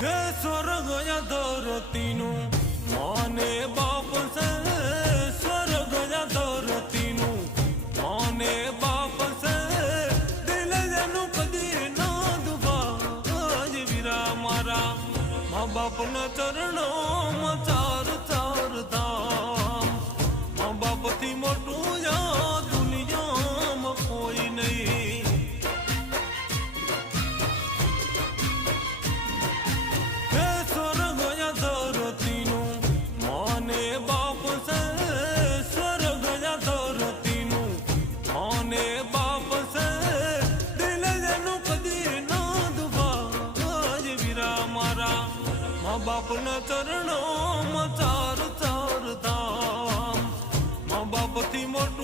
હે સ્વર્ગ ધરતીનું મને બાપ છે, સ્વર્ગ ધરતીનું મને બાપ છે, દિલ જેનું કદી ના દુભાજ વીરા મારા મા બાપના ચરણોમાં ચાર ચાર ધામ, મા બાપથી મોટું યા દુનિયામાં કોઈ નહીં. મા બાપના ચરણોમાં ચાર ચાર ધામ, મા બાપથી મોટું